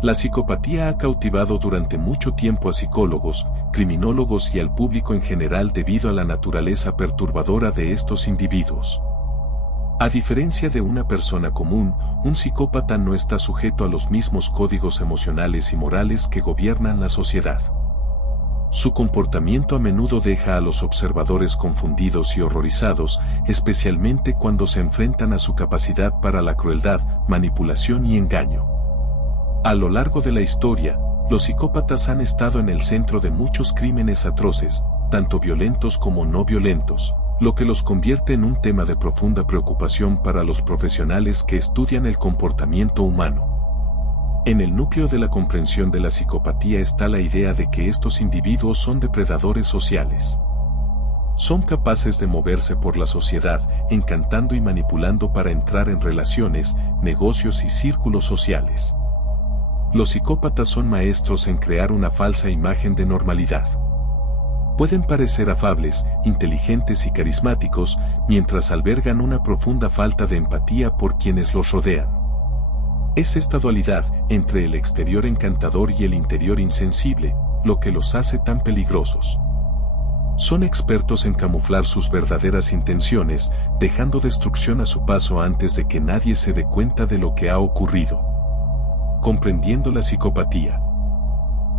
La psicopatía ha cautivado durante mucho tiempo a psicólogos, criminólogos y al público en general debido a la naturaleza perturbadora de estos individuos. A diferencia de una persona común, un psicópata no está sujeto a los mismos códigos emocionales y morales que gobiernan la sociedad. Su comportamiento a menudo deja a los observadores confundidos y horrorizados, especialmente cuando se enfrentan a su capacidad para la crueldad, manipulación y engaño. A lo largo de la historia, los psicópatas han estado en el centro de muchos crímenes atroces, tanto violentos como no violentos, lo que los convierte en un tema de profunda preocupación para los profesionales que estudian el comportamiento humano. En el núcleo de la comprensión de la psicopatía está la idea de que estos individuos son depredadores sociales. Son capaces de moverse por la sociedad, encantando y manipulando para entrar en relaciones, negocios y círculos sociales. Los psicópatas son maestros en crear una falsa imagen de normalidad. Pueden parecer afables, inteligentes y carismáticos, mientras albergan una profunda falta de empatía por quienes los rodean. Es esta dualidad, entre el exterior encantador y el interior insensible, lo que los hace tan peligrosos. Son expertos en camuflar sus verdaderas intenciones, dejando destrucción a su paso antes de que nadie se dé cuenta de lo que ha ocurrido. Comprendiendo la psicopatía.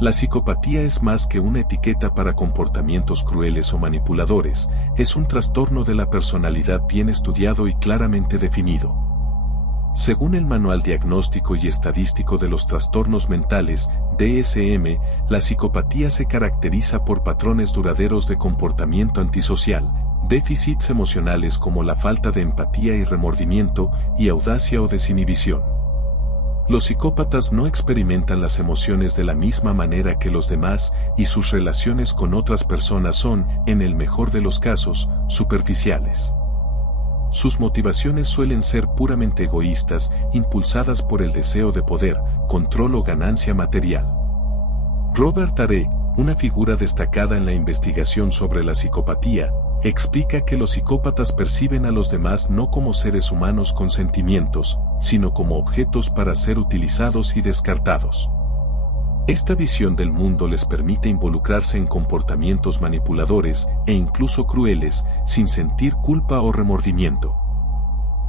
La psicopatía es más que una etiqueta para comportamientos crueles o manipuladores, es un trastorno de la personalidad bien estudiado y claramente definido. Según el Manual Diagnóstico y Estadístico de los Trastornos Mentales, DSM, la psicopatía se caracteriza por patrones duraderos de comportamiento antisocial, déficits emocionales como la falta de empatía y remordimiento, y audacia o desinhibición. Los psicópatas no experimentan las emociones de la misma manera que los demás y sus relaciones con otras personas son, en el mejor de los casos, superficiales. Sus motivaciones suelen ser puramente egoístas, impulsadas por el deseo de poder, control o ganancia material. Robert Hare, una figura destacada en la investigación sobre la psicopatía, explica que los psicópatas perciben a los demás no como seres humanos con sentimientos, sino como objetos para ser utilizados y descartados. Esta visión del mundo les permite involucrarse en comportamientos manipuladores e incluso crueles, sin sentir culpa o remordimiento.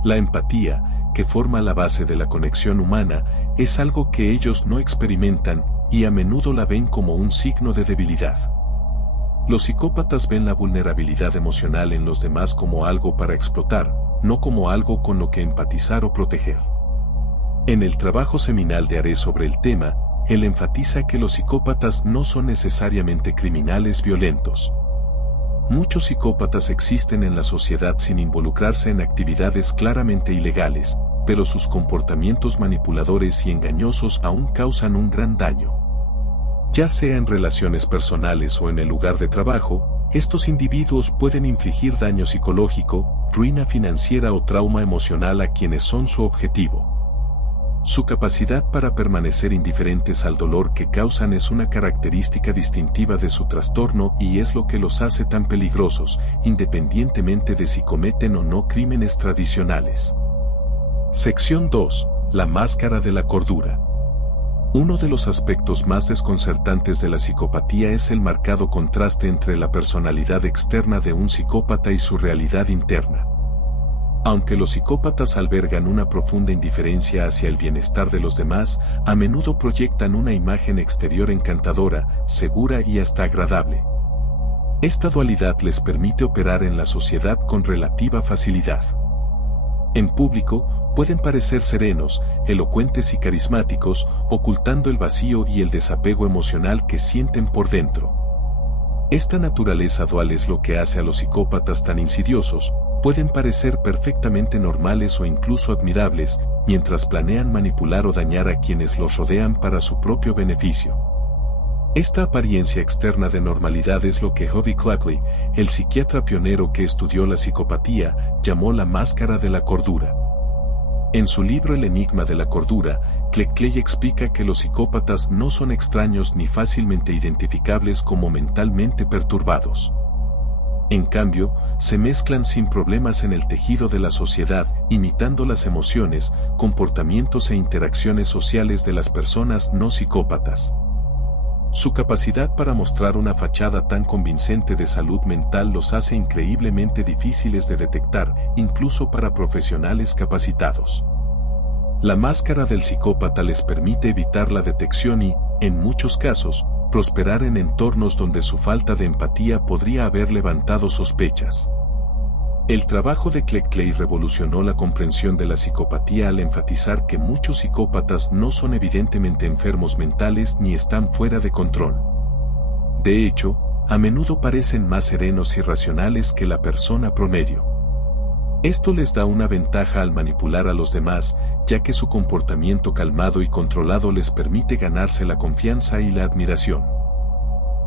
La empatía, que forma la base de la conexión humana, es algo que ellos no experimentan, y a menudo la ven como un signo de debilidad. Los psicópatas ven la vulnerabilidad emocional en los demás como algo para explotar, no como algo con lo que empatizar o proteger. En el trabajo seminal de Hare sobre el tema, él enfatiza que los psicópatas no son necesariamente criminales violentos. Muchos psicópatas existen en la sociedad sin involucrarse en actividades claramente ilegales, pero sus comportamientos manipuladores y engañosos aún causan un gran daño. Ya sea en relaciones personales o en el lugar de trabajo, estos individuos pueden infligir daño psicológico, ruina financiera o trauma emocional a quienes son su objetivo. Su capacidad para permanecer indiferentes al dolor que causan es una característica distintiva de su trastorno y es lo que los hace tan peligrosos, independientemente de si cometen o no crímenes tradicionales. Sección 2. La máscara de la cordura. Uno de los aspectos más desconcertantes de la psicopatía es el marcado contraste entre la personalidad externa de un psicópata y su realidad interna. Aunque los psicópatas albergan una profunda indiferencia hacia el bienestar de los demás, a menudo proyectan una imagen exterior encantadora, segura y hasta agradable. Esta dualidad les permite operar en la sociedad con relativa facilidad. En público, pueden parecer serenos, elocuentes y carismáticos, ocultando el vacío y el desapego emocional que sienten por dentro. Esta naturaleza dual es lo que hace a los psicópatas tan insidiosos. Pueden parecer perfectamente normales o incluso admirables, mientras planean manipular o dañar a quienes los rodean para su propio beneficio. Esta apariencia externa de normalidad es lo que Hovey Clackley, el psiquiatra pionero que estudió la psicopatía, llamó la máscara de la cordura. En su libro El enigma de la cordura, Clackley explica que los psicópatas no son extraños ni fácilmente identificables como mentalmente perturbados. En cambio, se mezclan sin problemas en el tejido de la sociedad, imitando las emociones, comportamientos e interacciones sociales de las personas no psicópatas. Su capacidad para mostrar una fachada tan convincente de salud mental los hace increíblemente difíciles de detectar, incluso para profesionales capacitados. La máscara del psicópata les permite evitar la detección y, en muchos casos, prosperar en entornos donde su falta de empatía podría haber levantado sospechas. El trabajo de Cleckley revolucionó la comprensión de la psicopatía al enfatizar que muchos psicópatas no son evidentemente enfermos mentales ni están fuera de control. De hecho, a menudo parecen más serenos y racionales que la persona promedio. Esto les da una ventaja al manipular a los demás, ya que su comportamiento calmado y controlado les permite ganarse la confianza y la admiración.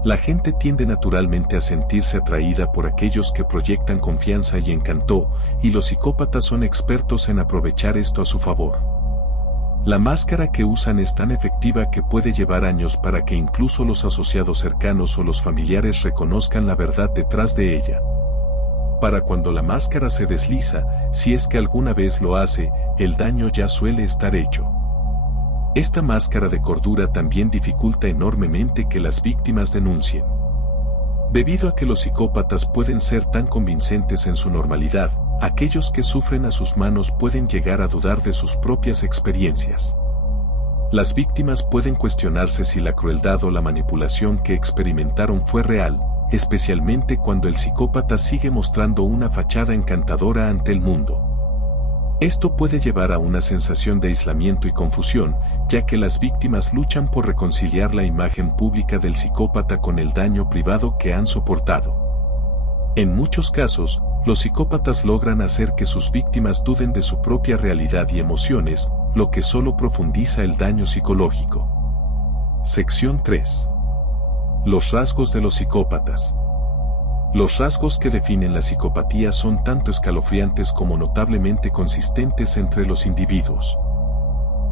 La gente tiende naturalmente a sentirse atraída por aquellos que proyectan confianza y encanto, y los psicópatas son expertos en aprovechar esto a su favor. La máscara que usan es tan efectiva que puede llevar años para que incluso los asociados cercanos o los familiares reconozcan la verdad detrás de ella. Para cuando la máscara se desliza, si es que alguna vez lo hace, el daño ya suele estar hecho. Esta máscara de cordura también dificulta enormemente que las víctimas denuncien. Debido a que los psicópatas pueden ser tan convincentes en su normalidad, aquellos que sufren a sus manos pueden llegar a dudar de sus propias experiencias. Las víctimas pueden cuestionarse si la crueldad o la manipulación que experimentaron fue real, especialmente cuando el psicópata sigue mostrando una fachada encantadora ante el mundo. Esto puede llevar a una sensación de aislamiento y confusión, ya que las víctimas luchan por reconciliar la imagen pública del psicópata con el daño privado que han soportado. En muchos casos, los psicópatas logran hacer que sus víctimas duden de su propia realidad y emociones, lo que solo profundiza el daño psicológico. Sección 3. Los rasgos de los psicópatas. Los rasgos que definen la psicopatía son tanto escalofriantes como notablemente consistentes entre los individuos.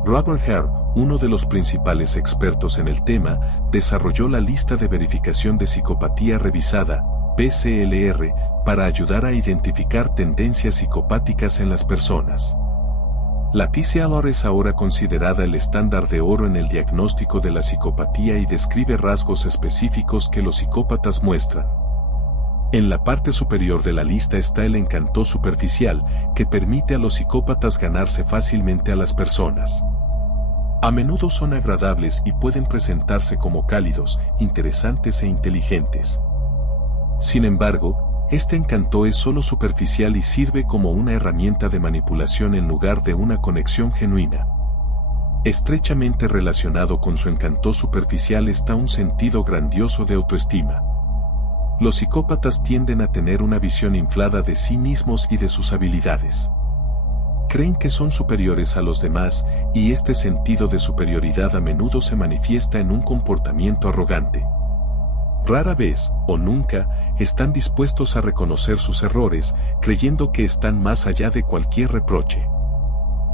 Robert Hare, uno de los principales expertos en el tema, desarrolló la lista de verificación de psicopatía revisada, PCLR, para ayudar a identificar tendencias psicopáticas en las personas. La PCLR es ahora considerada el estándar de oro en el diagnóstico de la psicopatía y describe rasgos específicos que los psicópatas muestran. En la parte superior de la lista está el encanto superficial, que permite a los psicópatas ganarse fácilmente a las personas. A menudo son agradables y pueden presentarse como cálidos, interesantes e inteligentes. Sin embargo, este encanto es solo superficial y sirve como una herramienta de manipulación en lugar de una conexión genuina. Estrechamente relacionado con su encanto superficial está un sentido grandioso de autoestima. Los psicópatas tienden a tener una visión inflada de sí mismos y de sus habilidades. Creen que son superiores a los demás, y este sentido de superioridad a menudo se manifiesta en un comportamiento arrogante. Rara vez, o nunca, están dispuestos a reconocer sus errores, creyendo que están más allá de cualquier reproche.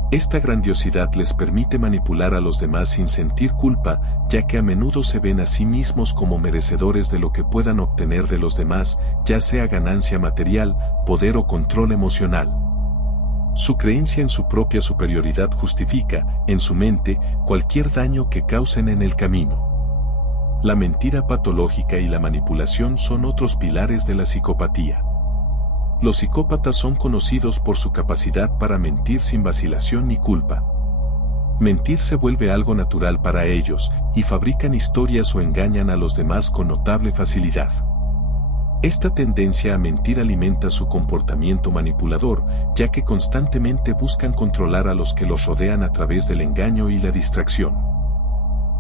Esta grandiosidad les permite manipular a los demás sin sentir culpa, ya que a menudo se ven a sí mismos como merecedores de lo que puedan obtener de los demás, ya sea ganancia material, poder o control emocional. Su creencia en su propia superioridad justifica, en su mente, cualquier daño que causen en el camino. La mentira patológica y la manipulación son otros pilares de la psicopatía. Los psicópatas son conocidos por su capacidad para mentir sin vacilación ni culpa. Mentir se vuelve algo natural para ellos, y fabrican historias o engañan a los demás con notable facilidad. Esta tendencia a mentir alimenta su comportamiento manipulador, ya que constantemente buscan controlar a los que los rodean a través del engaño y la distracción.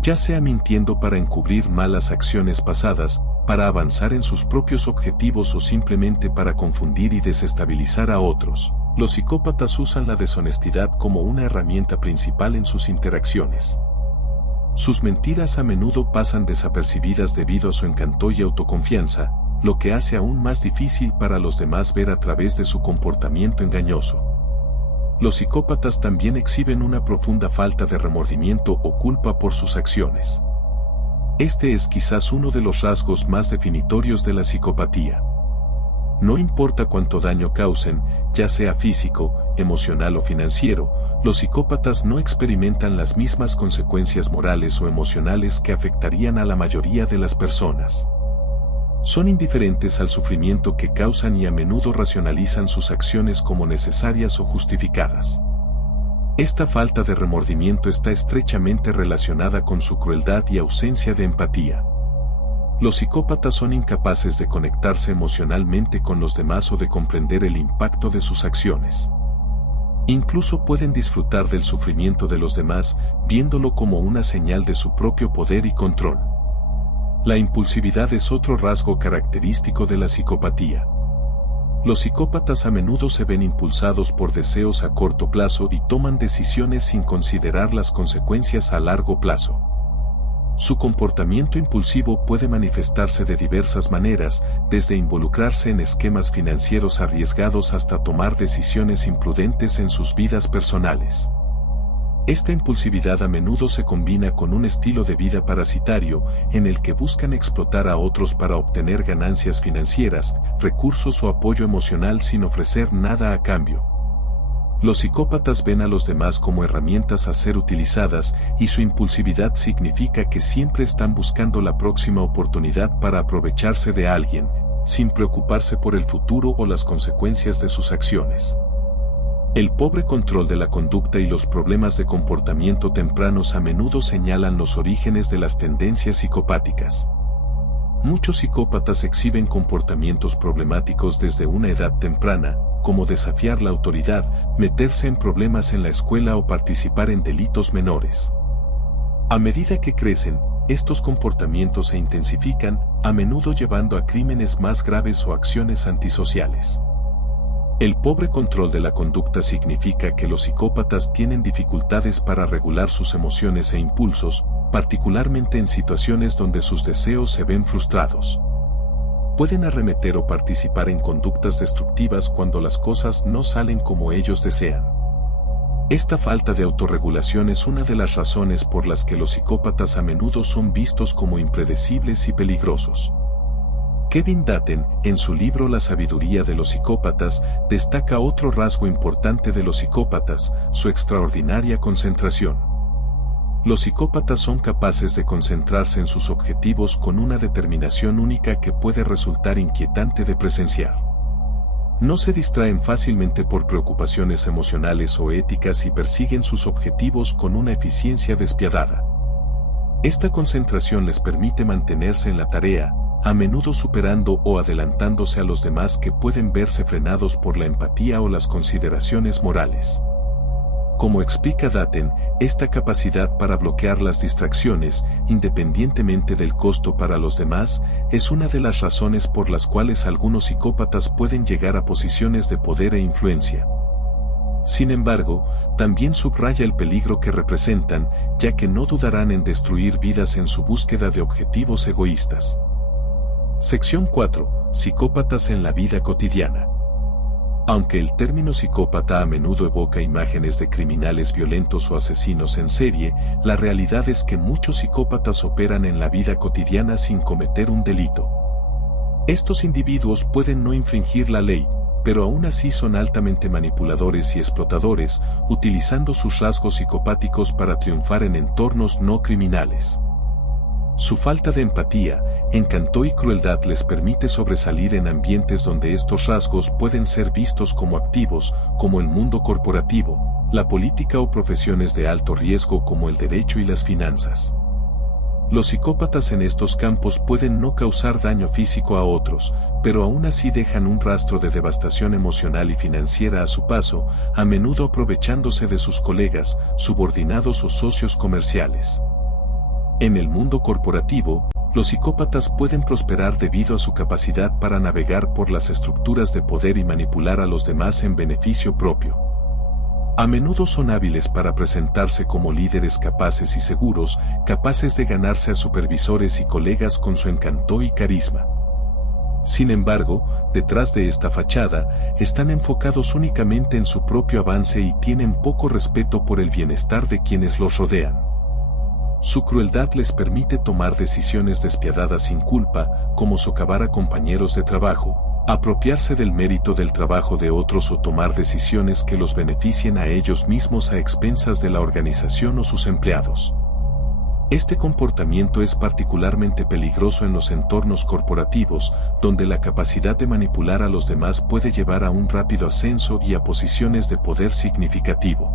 Ya sea mintiendo para encubrir malas acciones pasadas, para avanzar en sus propios objetivos o simplemente para confundir y desestabilizar a otros, los psicópatas usan la deshonestidad como una herramienta principal en sus interacciones. Sus mentiras a menudo pasan desapercibidas debido a su encanto y autoconfianza, lo que hace aún más difícil para los demás ver a través de su comportamiento engañoso. Los psicópatas también exhiben una profunda falta de remordimiento o culpa por sus acciones. Este es quizás uno de los rasgos más definitorios de la psicopatía. No importa cuánto daño causen, ya sea físico, emocional o financiero, los psicópatas no experimentan las mismas consecuencias morales o emocionales que afectarían a la mayoría de las personas. Son indiferentes al sufrimiento que causan y a menudo racionalizan sus acciones como necesarias o justificadas. Esta falta de remordimiento está estrechamente relacionada con su crueldad y ausencia de empatía. Los psicópatas son incapaces de conectarse emocionalmente con los demás o de comprender el impacto de sus acciones. Incluso pueden disfrutar del sufrimiento de los demás, viéndolo como una señal de su propio poder y control. La impulsividad es otro rasgo característico de la psicopatía. Los psicópatas a menudo se ven impulsados por deseos a corto plazo y toman decisiones sin considerar las consecuencias a largo plazo. Su comportamiento impulsivo puede manifestarse de diversas maneras, desde involucrarse en esquemas financieros arriesgados hasta tomar decisiones imprudentes en sus vidas personales. Esta impulsividad a menudo se combina con un estilo de vida parasitario, en el que buscan explotar a otros para obtener ganancias financieras, recursos o apoyo emocional sin ofrecer nada a cambio. Los psicópatas ven a los demás como herramientas a ser utilizadas, y su impulsividad significa que siempre están buscando la próxima oportunidad para aprovecharse de alguien, sin preocuparse por el futuro o las consecuencias de sus acciones. El pobre control de la conducta y los problemas de comportamiento tempranos a menudo señalan los orígenes de las tendencias psicopáticas. Muchos psicópatas exhiben comportamientos problemáticos desde una edad temprana, como desafiar la autoridad, meterse en problemas en la escuela o participar en delitos menores. A medida que crecen, estos comportamientos se intensifican, a menudo llevando a crímenes más graves o acciones antisociales. El pobre control de la conducta significa que los psicópatas tienen dificultades para regular sus emociones e impulsos, particularmente en situaciones donde sus deseos se ven frustrados. Pueden arremeter o participar en conductas destructivas cuando las cosas no salen como ellos desean. Esta falta de autorregulación es una de las razones por las que los psicópatas a menudo son vistos como impredecibles y peligrosos. Kevin Datten, en su libro La sabiduría de los psicópatas, destaca otro rasgo importante de los psicópatas: su extraordinaria concentración. Los psicópatas son capaces de concentrarse en sus objetivos con una determinación única que puede resultar inquietante de presenciar. No se distraen fácilmente por preocupaciones emocionales o éticas y persiguen sus objetivos con una eficiencia despiadada. Esta concentración les permite mantenerse en la tarea, a menudo superando o adelantándose a los demás que pueden verse frenados por la empatía o las consideraciones morales. Como explica Datten, esta capacidad para bloquear las distracciones, independientemente del costo para los demás, es una de las razones por las cuales algunos psicópatas pueden llegar a posiciones de poder e influencia. Sin embargo, también subraya el peligro que representan, ya que no dudarán en destruir vidas en su búsqueda de objetivos egoístas. Sección 4. Psicópatas en la vida cotidiana. Aunque el término psicópata a menudo evoca imágenes de criminales violentos o asesinos en serie, la realidad es que muchos psicópatas operan en la vida cotidiana sin cometer un delito. Estos individuos pueden no infringir la ley, pero aún así son altamente manipuladores y explotadores, utilizando sus rasgos psicopáticos para triunfar en entornos no criminales. Su falta de empatía, encanto y crueldad les permite sobresalir en ambientes donde estos rasgos pueden ser vistos como activos, como el mundo corporativo, la política o profesiones de alto riesgo como el derecho y las finanzas. Los psicópatas en estos campos pueden no causar daño físico a otros, pero aún así dejan un rastro de devastación emocional y financiera a su paso, a menudo aprovechándose de sus colegas, subordinados o socios comerciales. En el mundo corporativo, los psicópatas pueden prosperar debido a su capacidad para navegar por las estructuras de poder y manipular a los demás en beneficio propio. A menudo son hábiles para presentarse como líderes capaces y seguros, capaces de ganarse a supervisores y colegas con su encanto y carisma. Sin embargo, detrás de esta fachada, están enfocados únicamente en su propio avance y tienen poco respeto por el bienestar de quienes los rodean. Su crueldad les permite tomar decisiones despiadadas sin culpa, como socavar a compañeros de trabajo, Apropiarse del mérito del trabajo de otros o tomar decisiones que los beneficien a ellos mismos a expensas de la organización o sus empleados. Este comportamiento es particularmente peligroso en los entornos corporativos, donde la capacidad de manipular a los demás puede llevar a un rápido ascenso y a posiciones de poder significativo.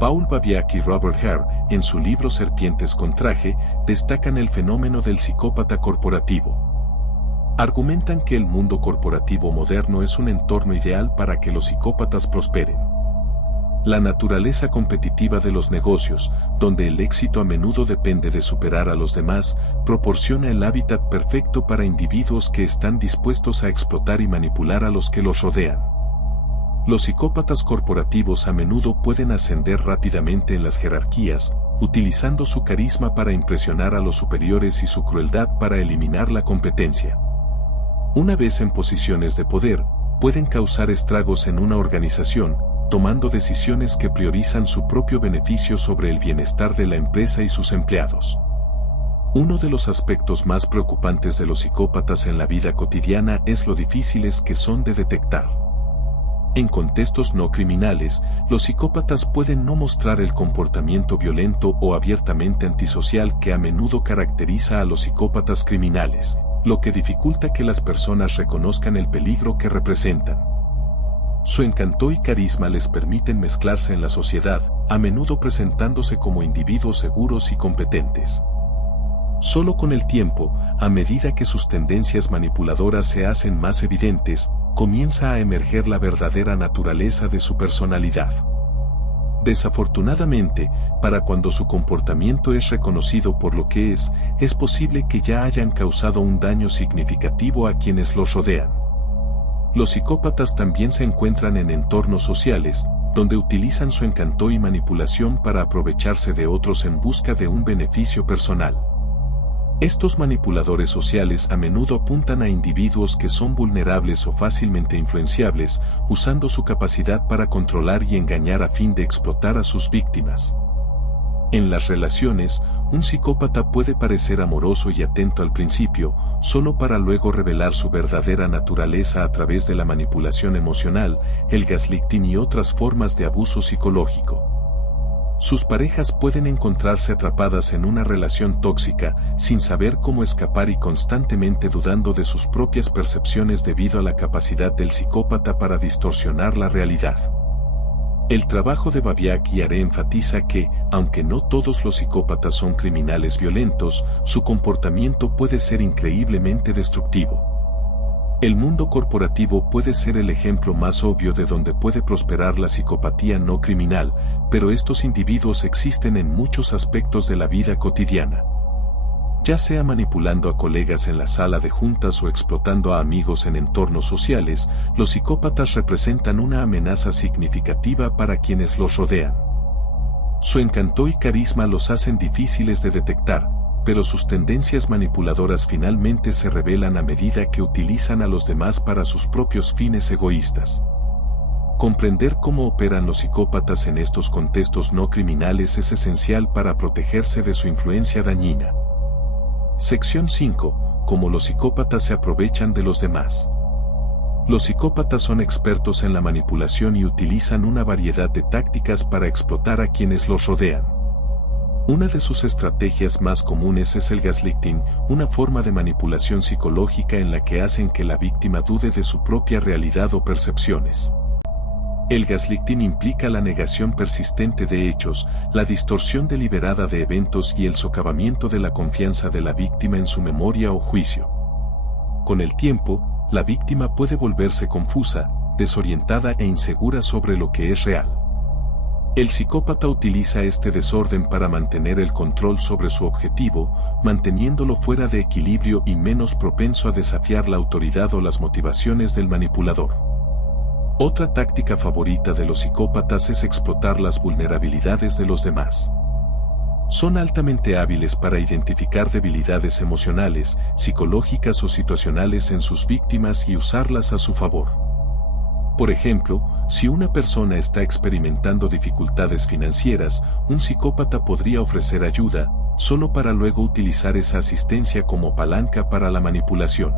Paul Babiak y Robert Hare, en su libro Serpientes con traje, destacan el fenómeno del psicópata corporativo. Argumentan que el mundo corporativo moderno es un entorno ideal para que los psicópatas prosperen. La naturaleza competitiva de los negocios, donde el éxito a menudo depende de superar a los demás, proporciona el hábitat perfecto para individuos que están dispuestos a explotar y manipular a los que los rodean. Los psicópatas corporativos a menudo pueden ascender rápidamente en las jerarquías, utilizando su carisma para impresionar a los superiores y su crueldad para eliminar la competencia. Una vez en posiciones de poder, pueden causar estragos en una organización, tomando decisiones que priorizan su propio beneficio sobre el bienestar de la empresa y sus empleados. Uno de los aspectos más preocupantes de los psicópatas en la vida cotidiana es lo difíciles que son de detectar. En contextos no criminales, los psicópatas pueden no mostrar el comportamiento violento o abiertamente antisocial que a menudo caracteriza a los psicópatas criminales, lo que dificulta que las personas reconozcan el peligro que representan. Su encanto y carisma les permiten mezclarse en la sociedad, a menudo presentándose como individuos seguros y competentes. Solo con el tiempo, a medida que sus tendencias manipuladoras se hacen más evidentes, comienza a emerger la verdadera naturaleza de su personalidad. Desafortunadamente, para cuando su comportamiento es reconocido por lo que es posible que ya hayan causado un daño significativo a quienes los rodean. Los psicópatas también se encuentran en entornos sociales, donde utilizan su encanto y manipulación para aprovecharse de otros en busca de un beneficio personal. Estos manipuladores sociales a menudo apuntan a individuos que son vulnerables o fácilmente influenciables, usando su capacidad para controlar y engañar a fin de explotar a sus víctimas. En las relaciones, un psicópata puede parecer amoroso y atento al principio, solo para luego revelar su verdadera naturaleza a través de la manipulación emocional, el gaslighting y otras formas de abuso psicológico. Sus parejas pueden encontrarse atrapadas en una relación tóxica, sin saber cómo escapar y constantemente dudando de sus propias percepciones debido a la capacidad del psicópata para distorsionar la realidad. El trabajo de Babiak y Hare enfatiza que, aunque no todos los psicópatas son criminales violentos, su comportamiento puede ser increíblemente destructivo. El mundo corporativo puede ser el ejemplo más obvio de donde puede prosperar la psicopatía no criminal, pero estos individuos existen en muchos aspectos de la vida cotidiana. Ya sea manipulando a colegas en la sala de juntas o explotando a amigos en entornos sociales, los psicópatas representan una amenaza significativa para quienes los rodean. Su encanto y carisma los hacen difíciles de detectar, pero sus tendencias manipuladoras finalmente se revelan a medida que utilizan a los demás para sus propios fines egoístas. Comprender cómo operan los psicópatas en estos contextos no criminales es esencial para protegerse de su influencia dañina. Sección 5. Cómo los psicópatas se aprovechan de los demás. Los psicópatas son expertos en la manipulación y utilizan una variedad de tácticas para explotar a quienes los rodean. Una de sus estrategias más comunes es el gaslighting, una forma de manipulación psicológica en la que hacen que la víctima dude de su propia realidad o percepciones. El gaslighting implica la negación persistente de hechos, la distorsión deliberada de eventos y el socavamiento de la confianza de la víctima en su memoria o juicio. Con el tiempo, la víctima puede volverse confusa, desorientada e insegura sobre lo que es real. El psicópata utiliza este desorden para mantener el control sobre su objetivo, manteniéndolo fuera de equilibrio y menos propenso a desafiar la autoridad o las motivaciones del manipulador. Otra táctica favorita de los psicópatas es explotar las vulnerabilidades de los demás. Son altamente hábiles para identificar debilidades emocionales, psicológicas o situacionales en sus víctimas y usarlas a su favor. Por ejemplo, si una persona está experimentando dificultades financieras, un psicópata podría ofrecer ayuda, solo para luego utilizar esa asistencia como palanca para la manipulación.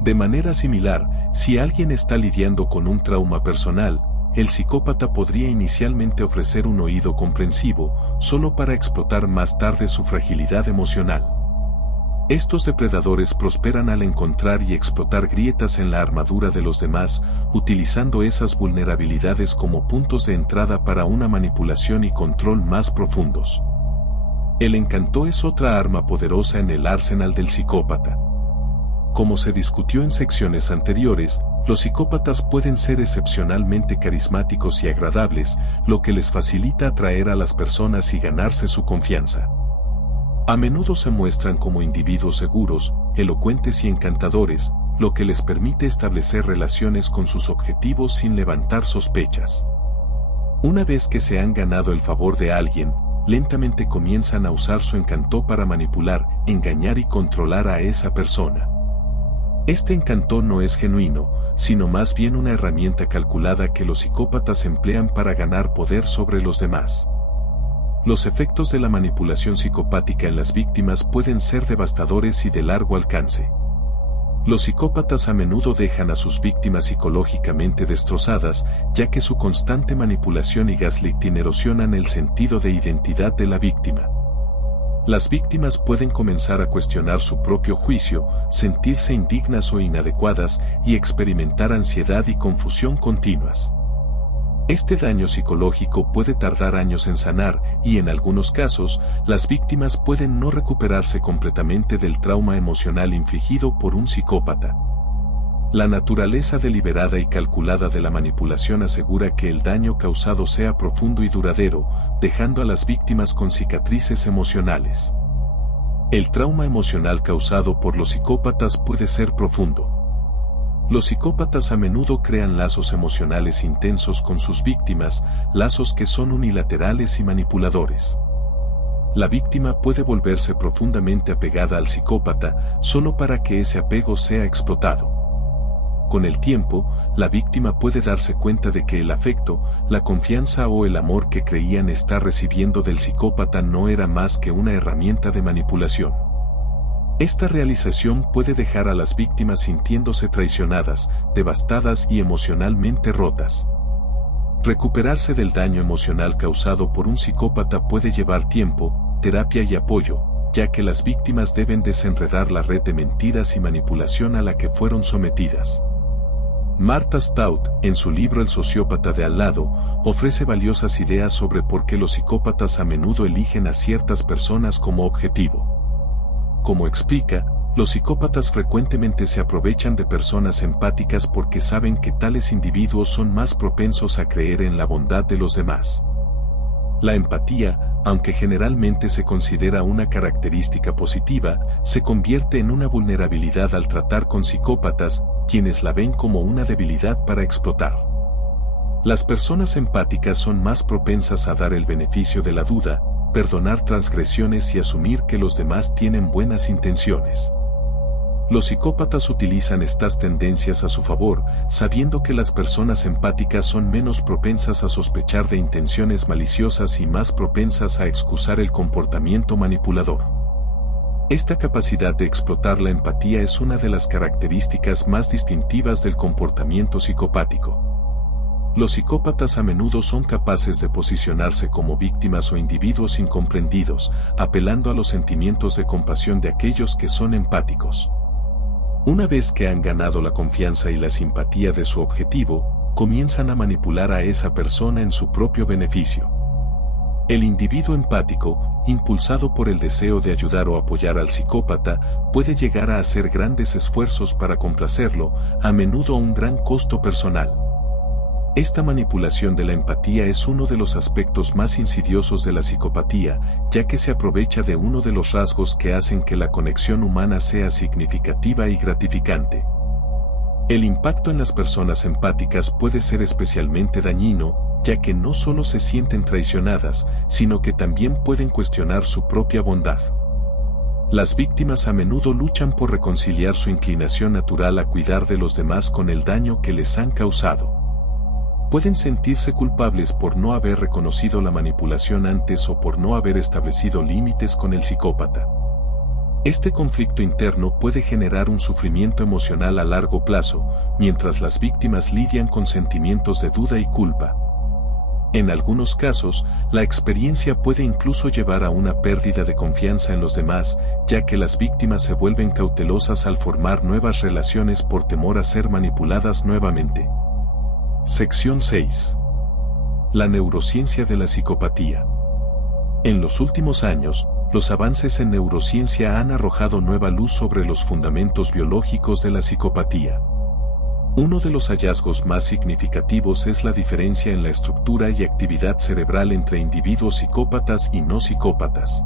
De manera similar, si alguien está lidiando con un trauma personal, el psicópata podría inicialmente ofrecer un oído comprensivo, solo para explotar más tarde su fragilidad emocional. Estos depredadores prosperan al encontrar y explotar grietas en la armadura de los demás, utilizando esas vulnerabilidades como puntos de entrada para una manipulación y control más profundos. El encanto es otra arma poderosa en el arsenal del psicópata. Como se discutió en secciones anteriores, los psicópatas pueden ser excepcionalmente carismáticos y agradables, lo que les facilita atraer a las personas y ganarse su confianza. A menudo se muestran como individuos seguros, elocuentes y encantadores, lo que les permite establecer relaciones con sus objetivos sin levantar sospechas. Una vez que se han ganado el favor de alguien, lentamente comienzan a usar su encanto para manipular, engañar y controlar a esa persona. Este encanto no es genuino, sino más bien una herramienta calculada que los psicópatas emplean para ganar poder sobre los demás. Los efectos de la manipulación psicopática en las víctimas pueden ser devastadores y de largo alcance. Los psicópatas a menudo dejan a sus víctimas psicológicamente destrozadas, ya que su constante manipulación y gaslighting erosionan el sentido de identidad de la víctima. Las víctimas pueden comenzar a cuestionar su propio juicio, sentirse indignas o inadecuadas y experimentar ansiedad y confusión continuas. Este daño psicológico puede tardar años en sanar y en algunos casos, las víctimas pueden no recuperarse completamente del trauma emocional infligido por un psicópata. La naturaleza deliberada y calculada de la manipulación asegura que el daño causado sea profundo y duradero, dejando a las víctimas con cicatrices emocionales. El trauma emocional causado por los psicópatas puede ser profundo. Los psicópatas a menudo crean lazos emocionales intensos con sus víctimas, lazos que son unilaterales y manipuladores. La víctima puede volverse profundamente apegada al psicópata, solo para que ese apego sea explotado. Con el tiempo, la víctima puede darse cuenta de que el afecto, la confianza o el amor que creían estar recibiendo del psicópata no era más que una herramienta de manipulación. Esta realización puede dejar a las víctimas sintiéndose traicionadas, devastadas y emocionalmente rotas. Recuperarse del daño emocional causado por un psicópata puede llevar tiempo, terapia y apoyo, ya que las víctimas deben desenredar la red de mentiras y manipulación a la que fueron sometidas. Martha Stout, en su libro El sociópata de al lado, ofrece valiosas ideas sobre por qué los psicópatas a menudo eligen a ciertas personas como objetivo. Como explica, los psicópatas frecuentemente se aprovechan de personas empáticas porque saben que tales individuos son más propensos a creer en la bondad de los demás. La empatía, aunque generalmente se considera una característica positiva, se convierte en una vulnerabilidad al tratar con psicópatas, quienes la ven como una debilidad para explotar. Las personas empáticas son más propensas a dar el beneficio de la duda, perdonar transgresiones y asumir que los demás tienen buenas intenciones. Los psicópatas utilizan estas tendencias a su favor, sabiendo que las personas empáticas son menos propensas a sospechar de intenciones maliciosas y más propensas a excusar el comportamiento manipulador. Esta capacidad de explotar la empatía es una de las características más distintivas del comportamiento psicopático. Los psicópatas a menudo son capaces de posicionarse como víctimas o individuos incomprendidos, apelando a los sentimientos de compasión de aquellos que son empáticos. Una vez que han ganado la confianza y la simpatía de su objetivo, comienzan a manipular a esa persona en su propio beneficio. El individuo empático, impulsado por el deseo de ayudar o apoyar al psicópata, puede llegar a hacer grandes esfuerzos para complacerlo, a menudo a un gran costo personal. Esta manipulación de la empatía es uno de los aspectos más insidiosos de la psicopatía, ya que se aprovecha de uno de los rasgos que hacen que la conexión humana sea significativa y gratificante. El impacto en las personas empáticas puede ser especialmente dañino, ya que no solo se sienten traicionadas, sino que también pueden cuestionar su propia bondad. Las víctimas a menudo luchan por reconciliar su inclinación natural a cuidar de los demás con el daño que les han causado. Pueden sentirse culpables por no haber reconocido la manipulación antes o por no haber establecido límites con el psicópata. Este conflicto interno puede generar un sufrimiento emocional a largo plazo, mientras las víctimas lidian con sentimientos de duda y culpa. En algunos casos, la experiencia puede incluso llevar a una pérdida de confianza en los demás, ya que las víctimas se vuelven cautelosas al formar nuevas relaciones por temor a ser manipuladas nuevamente. Sección 6. La neurociencia de la psicopatía. En los últimos años, los avances en neurociencia han arrojado nueva luz sobre los fundamentos biológicos de la psicopatía. Uno de los hallazgos más significativos es la diferencia en la estructura y actividad cerebral entre individuos psicópatas y no psicópatas.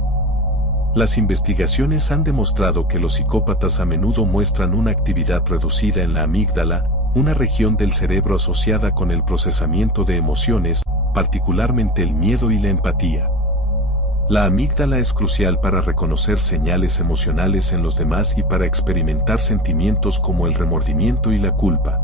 Las investigaciones han demostrado que los psicópatas a menudo muestran una actividad reducida en la amígdala, una región del cerebro asociada con el procesamiento de emociones, particularmente el miedo y la empatía. La amígdala es crucial para reconocer señales emocionales en los demás y para experimentar sentimientos como el remordimiento y la culpa.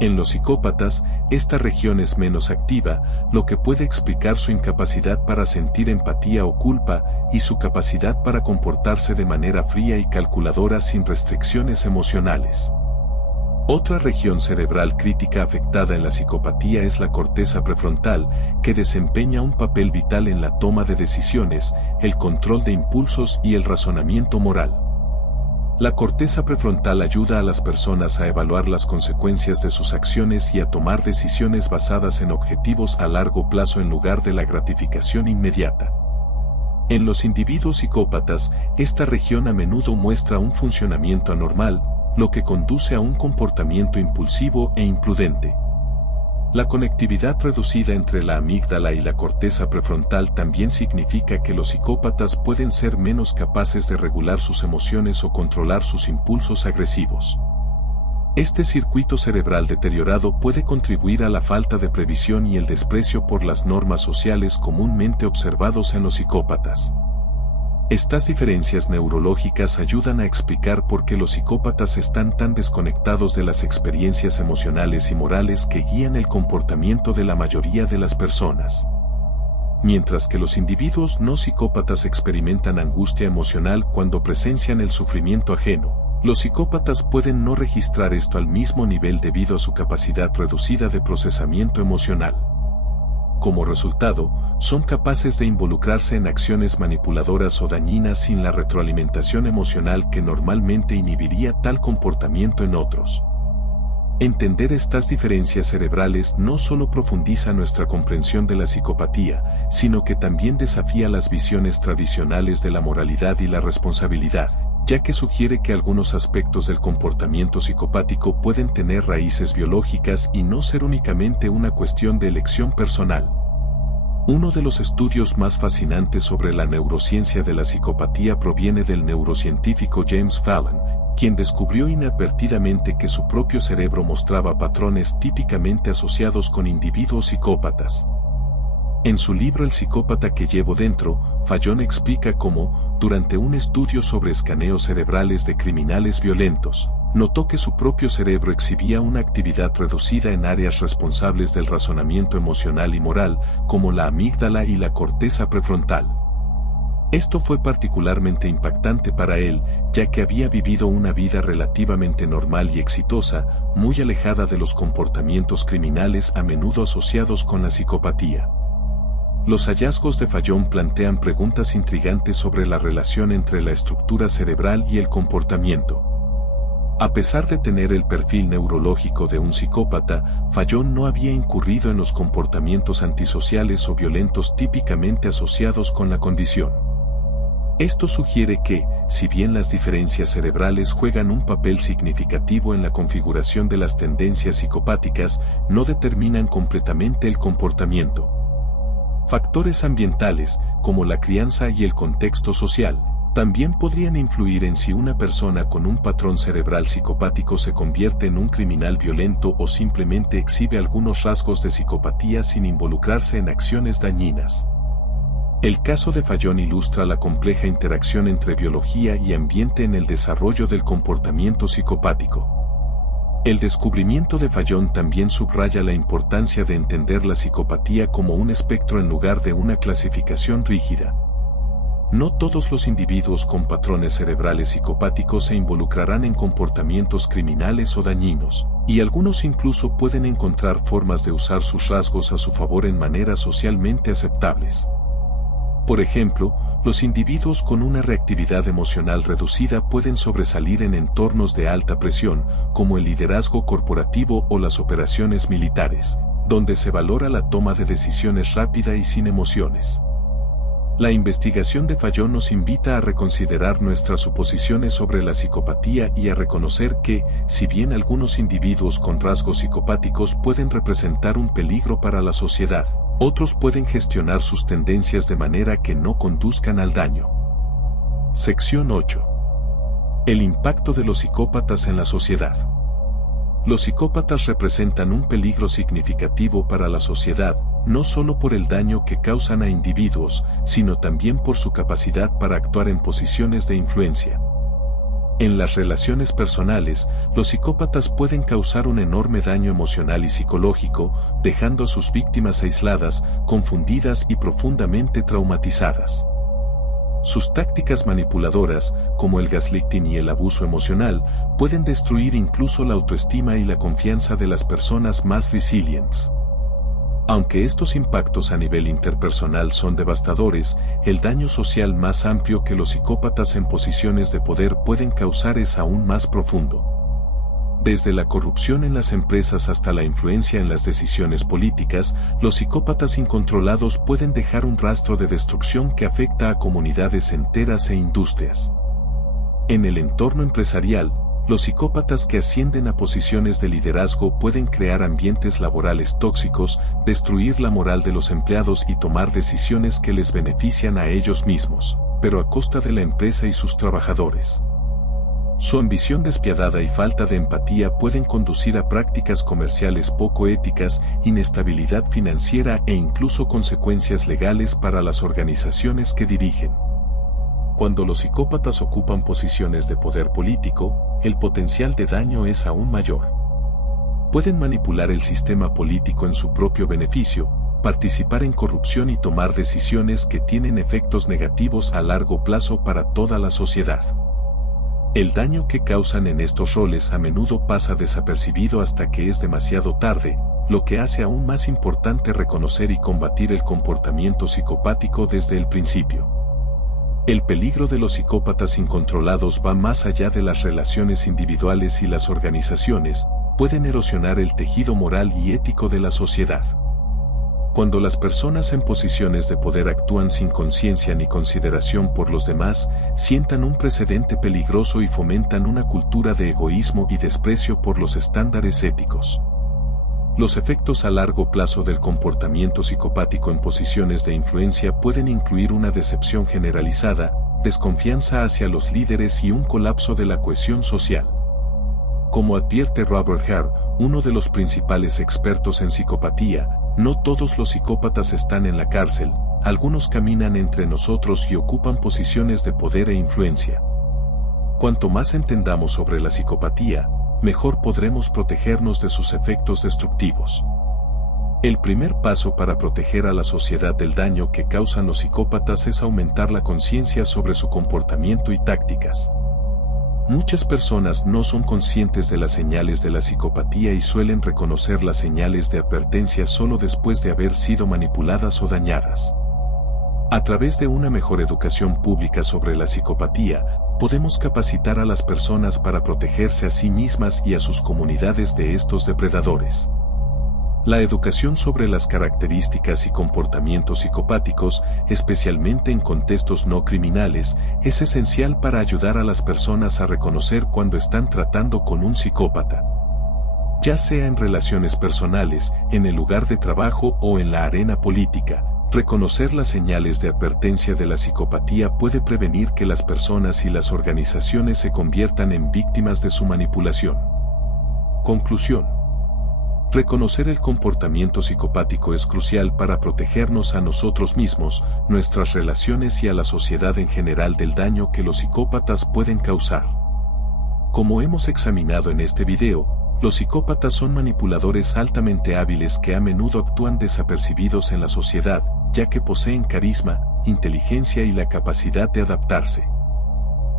En los psicópatas, esta región es menos activa, lo que puede explicar su incapacidad para sentir empatía o culpa, y su capacidad para comportarse de manera fría y calculadora sin restricciones emocionales. Otra región cerebral crítica afectada en la psicopatía es la corteza prefrontal, que desempeña un papel vital en la toma de decisiones, el control de impulsos y el razonamiento moral. La corteza prefrontal ayuda a las personas a evaluar las consecuencias de sus acciones y a tomar decisiones basadas en objetivos a largo plazo en lugar de la gratificación inmediata. En los individuos psicópatas, esta región a menudo muestra un funcionamiento anormal, lo que conduce a un comportamiento impulsivo e imprudente. La conectividad reducida entre la amígdala y la corteza prefrontal también significa que los psicópatas pueden ser menos capaces de regular sus emociones o controlar sus impulsos agresivos. Este circuito cerebral deteriorado puede contribuir a la falta de previsión y el desprecio por las normas sociales comúnmente observados en los psicópatas. Estas diferencias neurológicas ayudan a explicar por qué los psicópatas están tan desconectados de las experiencias emocionales y morales que guían el comportamiento de la mayoría de las personas. Mientras que los individuos no psicópatas experimentan angustia emocional cuando presencian el sufrimiento ajeno, los psicópatas pueden no registrar esto al mismo nivel debido a su capacidad reducida de procesamiento emocional. Como resultado, son capaces de involucrarse en acciones manipuladoras o dañinas sin la retroalimentación emocional que normalmente inhibiría tal comportamiento en otros. Entender estas diferencias cerebrales no solo profundiza nuestra comprensión de la psicopatía, sino que también desafía las visiones tradicionales de la moralidad y la responsabilidad, ya que sugiere que algunos aspectos del comportamiento psicopático pueden tener raíces biológicas y no ser únicamente una cuestión de elección personal. Uno de los estudios más fascinantes sobre la neurociencia de la psicopatía proviene del neurocientífico James Fallon, quien descubrió inadvertidamente que su propio cerebro mostraba patrones típicamente asociados con individuos psicópatas. En su libro El psicópata que llevo dentro, Fallon explica cómo, durante un estudio sobre escaneos cerebrales de criminales violentos, notó que su propio cerebro exhibía una actividad reducida en áreas responsables del razonamiento emocional y moral, como la amígdala y la corteza prefrontal. Esto fue particularmente impactante para él, ya que había vivido una vida relativamente normal y exitosa, muy alejada de los comportamientos criminales a menudo asociados con la psicopatía. Los hallazgos de Fallon plantean preguntas intrigantes sobre la relación entre la estructura cerebral y el comportamiento. A pesar de tener el perfil neurológico de un psicópata, Fallon no había incurrido en los comportamientos antisociales o violentos típicamente asociados con la condición. Esto sugiere que, si bien las diferencias cerebrales juegan un papel significativo en la configuración de las tendencias psicopáticas, no determinan completamente el comportamiento. Factores ambientales, como la crianza y el contexto social, también podrían influir en si una persona con un patrón cerebral psicopático se convierte en un criminal violento o simplemente exhibe algunos rasgos de psicopatía sin involucrarse en acciones dañinas. El caso de Fallon ilustra la compleja interacción entre biología y ambiente en el desarrollo del comportamiento psicopático. El descubrimiento de Fallon también subraya la importancia de entender la psicopatía como un espectro en lugar de una clasificación rígida. No todos los individuos con patrones cerebrales psicopáticos se involucrarán en comportamientos criminales o dañinos, y algunos incluso pueden encontrar formas de usar sus rasgos a su favor en maneras socialmente aceptables. Por ejemplo, los individuos con una reactividad emocional reducida pueden sobresalir en entornos de alta presión, como el liderazgo corporativo o las operaciones militares, donde se valora la toma de decisiones rápida y sin emociones. La investigación de Fallon nos invita a reconsiderar nuestras suposiciones sobre la psicopatía y a reconocer que, si bien algunos individuos con rasgos psicopáticos pueden representar un peligro para la sociedad, otros pueden gestionar sus tendencias de manera que no conduzcan al daño. Sección 8. El impacto de los psicópatas en la sociedad. Los psicópatas representan un peligro significativo para la sociedad, no solo por el daño que causan a individuos, sino también por su capacidad para actuar en posiciones de influencia. En las relaciones personales, los psicópatas pueden causar un enorme daño emocional y psicológico, dejando a sus víctimas aisladas, confundidas y profundamente traumatizadas. Sus tácticas manipuladoras, como el gaslighting y el abuso emocional, pueden destruir incluso la autoestima y la confianza de las personas más resilientes. Aunque estos impactos a nivel interpersonal son devastadores, el daño social más amplio que los psicópatas en posiciones de poder pueden causar es aún más profundo. Desde la corrupción en las empresas hasta la influencia en las decisiones políticas, los psicópatas incontrolados pueden dejar un rastro de destrucción que afecta a comunidades enteras e industrias. En el entorno empresarial, los psicópatas que ascienden a posiciones de liderazgo pueden crear ambientes laborales tóxicos, destruir la moral de los empleados y tomar decisiones que les benefician a ellos mismos, pero a costa de la empresa y sus trabajadores. Su ambición despiadada y falta de empatía pueden conducir a prácticas comerciales poco éticas, inestabilidad financiera e incluso consecuencias legales para las organizaciones que dirigen. Cuando los psicópatas ocupan posiciones de poder político, el potencial de daño es aún mayor. Pueden manipular el sistema político en su propio beneficio, participar en corrupción y tomar decisiones que tienen efectos negativos a largo plazo para toda la sociedad. El daño que causan en estos roles a menudo pasa desapercibido hasta que es demasiado tarde, lo que hace aún más importante reconocer y combatir el comportamiento psicopático desde el principio. El peligro de los psicópatas incontrolados va más allá de las relaciones individuales y las organizaciones, pueden erosionar el tejido moral y ético de la sociedad. Cuando las personas en posiciones de poder actúan sin conciencia ni consideración por los demás, sientan un precedente peligroso y fomentan una cultura de egoísmo y desprecio por los estándares éticos. Los efectos a largo plazo del comportamiento psicopático en posiciones de influencia pueden incluir una decepción generalizada, desconfianza hacia los líderes y un colapso de la cohesión social. Como advierte Robert Hare, uno de los principales expertos en psicopatía, no todos los psicópatas están en la cárcel, algunos caminan entre nosotros y ocupan posiciones de poder e influencia. Cuanto más entendamos sobre la psicopatía, mejor podremos protegernos de sus efectos destructivos. El primer paso para proteger a la sociedad del daño que causan los psicópatas es aumentar la conciencia sobre su comportamiento y tácticas. Muchas personas no son conscientes de las señales de la psicopatía y suelen reconocer las señales de advertencia solo después de haber sido manipuladas o dañadas. A través de una mejor educación pública sobre la psicopatía, podemos capacitar a las personas para protegerse a sí mismas y a sus comunidades de estos depredadores. La educación sobre las características y comportamientos psicopáticos, especialmente en contextos no criminales, es esencial para ayudar a las personas a reconocer cuando están tratando con un psicópata. Ya sea en relaciones personales, en el lugar de trabajo o en la arena política, reconocer las señales de advertencia de la psicopatía puede prevenir que las personas y las organizaciones se conviertan en víctimas de su manipulación. Conclusión. Reconocer el comportamiento psicopático es crucial para protegernos a nosotros mismos, nuestras relaciones y a la sociedad en general del daño que los psicópatas pueden causar. Como hemos examinado en este video, los psicópatas son manipuladores altamente hábiles que a menudo actúan desapercibidos en la sociedad, ya que poseen carisma, inteligencia y la capacidad de adaptarse.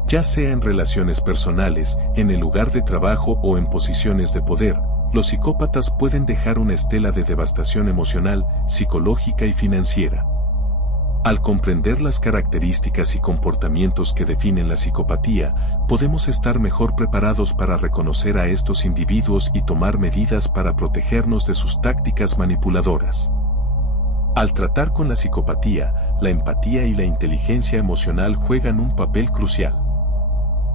Ya sea en relaciones personales, en el lugar de trabajo o en posiciones de poder, los psicópatas pueden dejar una estela de devastación emocional, psicológica y financiera. Al comprender las características y comportamientos que definen la psicopatía, podemos estar mejor preparados para reconocer a estos individuos y tomar medidas para protegernos de sus tácticas manipuladoras. Al tratar con la psicopatía, la empatía y la inteligencia emocional juegan un papel crucial.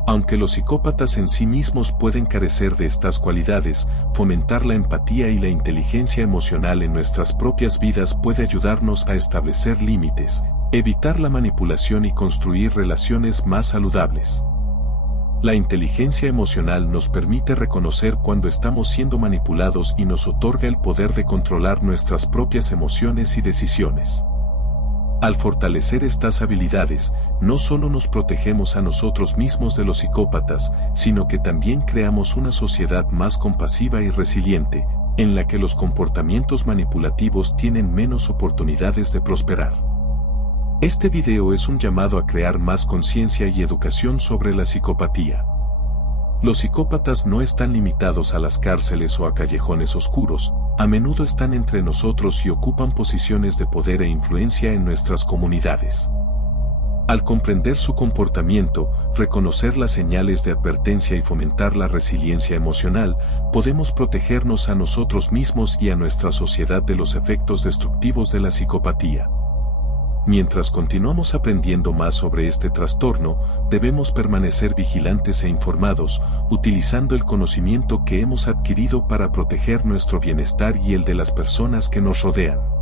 Aunque los psicópatas en sí mismos pueden carecer de estas cualidades, fomentar la empatía y la inteligencia emocional en nuestras propias vidas puede ayudarnos a establecer límites, evitar la manipulación y construir relaciones más saludables. La inteligencia emocional nos permite reconocer cuando estamos siendo manipulados y nos otorga el poder de controlar nuestras propias emociones y decisiones. Al fortalecer estas habilidades, no solo nos protegemos a nosotros mismos de los psicópatas, sino que también creamos una sociedad más compasiva y resiliente, en la que los comportamientos manipulativos tienen menos oportunidades de prosperar. Este video es un llamado a crear más conciencia y educación sobre la psicopatía. Los psicópatas no están limitados a las cárceles o a callejones oscuros, a menudo están entre nosotros y ocupan posiciones de poder e influencia en nuestras comunidades. Al comprender su comportamiento, reconocer las señales de advertencia y fomentar la resiliencia emocional, podemos protegernos a nosotros mismos y a nuestra sociedad de los efectos destructivos de la psicopatía. Mientras continuamos aprendiendo más sobre este trastorno, debemos permanecer vigilantes e informados, utilizando el conocimiento que hemos adquirido para proteger nuestro bienestar y el de las personas que nos rodean.